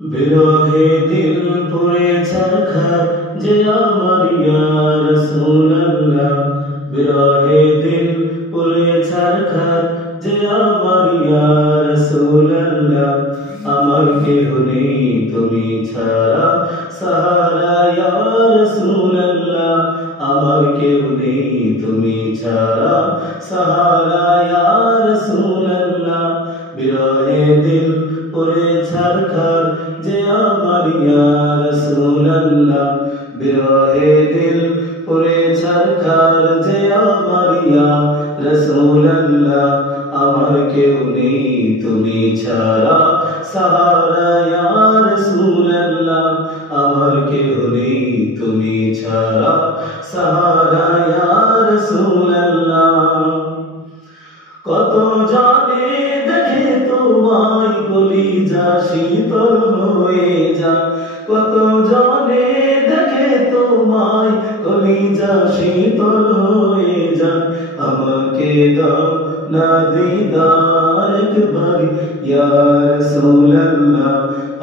বিরহে দিল পুড়ে ছারখার যে আমার ইয়া রাসূলুল্লাহ। বিরহে দিল পুড়ে ছারখার যে আমার ইয়া রাসূলুল্লাহ। আমার কেহ নেই তুমি ছাড়া সাহারা ইয়া রাসূলুল্লাহ। আমার কেহ নেই তুমি ছাড়া সাহারা ইয়া রাসূলুল্লাহ। বিরহে দিল পুড়ে ছারখার যে আমার ইয়া রাসূলুল্লাহ। বিরহে দিল পুড়ে ছারখার যে আমার ইয়া রাসূলুল্লাহ। আমার কেউ নেই তুমি ছাড়া সাহারা ইয়া রাসূলুল্লাহ। আমার কেউ নেই তুমি ছাড়া সাহারা ইয়া রাসূলুল্লাহ। কত জানে দেখে তোমায় কলিজা শীতল হয়ে যায়। কত জানে দেখে তোমায় কলিজা শীতল হয়ে যায়। আমাকে দাও না দিদার একবার ইয়া রাসূলুল্লাহ।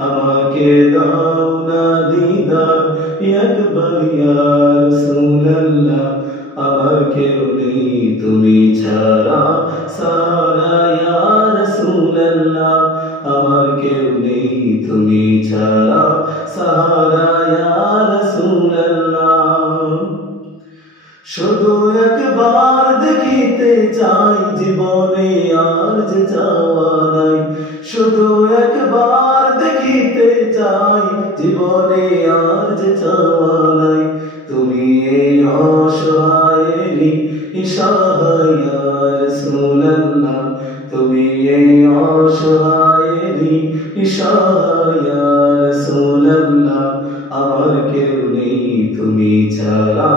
আমাকে দাও না দিদার একবার ইয়া রাসূলুল্লাহ। আমার কেউ নেই তুমি ছাড়া সাহারা ইয়া রাসূলুল্লাহ। আমার কেউ নেই তুমি ছাড়া সাহারা ইয়া রাসূলুল্লাহ। শুধু একবার দেখিতে চাই জীবনে আর যে চাওয়া নাই। শুধু একবার দেখিতে চাই জীবনে আর যে চাওয়া নাই। তুমি এই অসহায়েরই সহায় ইয়া রাসূলুল্লাহ। তুমি এই অসহায়েরই সহায় ইয়া রাসূলুল্লাহ। আমার কেউ নেই তুমি ছাড়া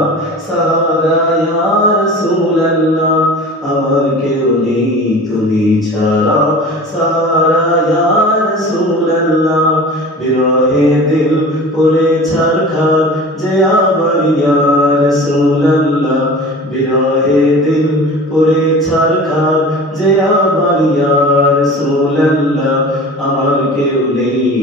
সাহারা ইয়া রাসূলুল্লাহ। আমার কেউ নেই তুমি ছাড়া সাহারা ইয়া রাসূলুল্লাহ। বিরহে দিল পুড়ে ছারখার যে আমার ইয়া রাসূলুল্লাহ। বিরহে দিল পুড়ে ছারখার যে আমার ইয়া রাসূলুল্লাহ। আমার কেউ নেই